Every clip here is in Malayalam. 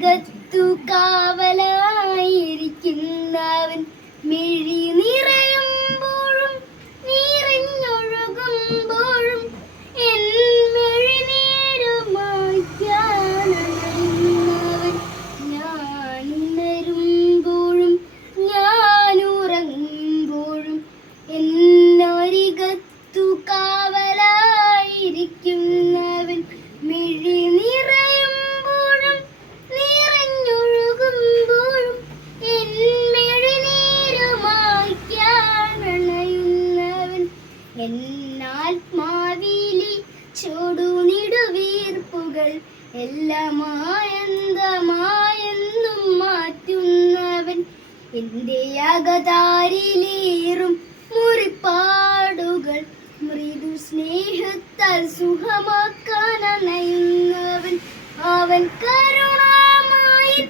എന്നരികത്തു കാവലായിരിക്കുന്നവൻ മിഴി നിറയുമ്പോഴും നിറഞ്ഞൊഴുകുമ്പോഴും എൻ മിഴിനീരുമായ്ക്കാനണയുന്നവൻ ഞാൻ ഉണരുമ്പോഴും ഞാൻ ഉറങ്ങുമ്പോഴും എന്നരികത്തു കാവലായിരിക്കുന്നവൻ മിഴി നിറയുമ്പോഴും നിറഞ്ഞൊഴുകുമ്പോഴും എൻ മിഴിനീരുമായ്ക്കാനണയുന്നവൻ എന്നാത്മാവിലി ചൊടുനിടുവീർപ്പുകൾ എല്ലാമായെന്നും മാറ്റുന്നവൻ എൻ്റെ അകതാരിലേറും മുറിപ്പാടുകൾ മൃദു സ്നേഹത്താൽ സുഖമാക്കാനണയുന്നവൻ അവൻ കരുണാമയൻ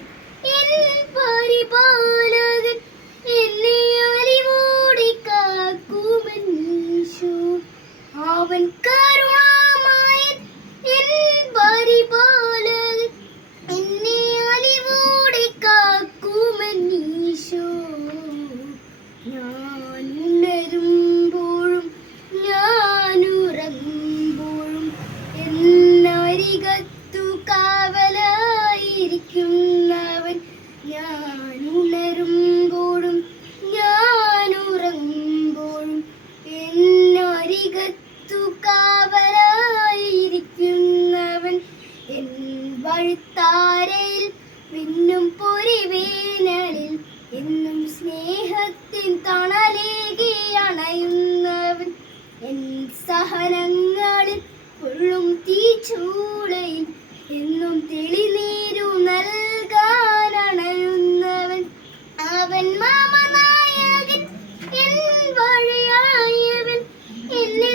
എൻ പരിപാലകൻ എന്നെ അലിവോടെ കാക്കുമൻ ഈശോ അവൻ കരുണാമയൻ എൻ പരിപാലകൻ എന്നെ അലിവോടെ കാക്കുമൻ ഈശോ ഞാൻ ഉണരുമ്പോഴും ഞാൻ ഉറങ്ങുമ്പോഴും എന്നരികത്തു കാവലായിരിക്കുന്നവൻ ഞാൻ ഉണരുമ്പോഴും ഞാൻ ഉറങ്ങുമ്പോഴും എന്നരികത്തു കാവലായിരിക്കുന്നവൻ എൻ വഴിത്താരയിൽ മിന്നും പൊരിവേനലിൽ എന്നും സ്നേഹത്തിൻ തണലേകി അണയുന്നവൻ എൻ സഹനങ്ങളിൽ പൊള്ളും തീച്ചൂളയിൽ എന്നും തെളിനീരു നൽകാനണയുന്നവൻ അവൻ മാമനായകൻ എൻ വഴിയായവൻ എന്നെ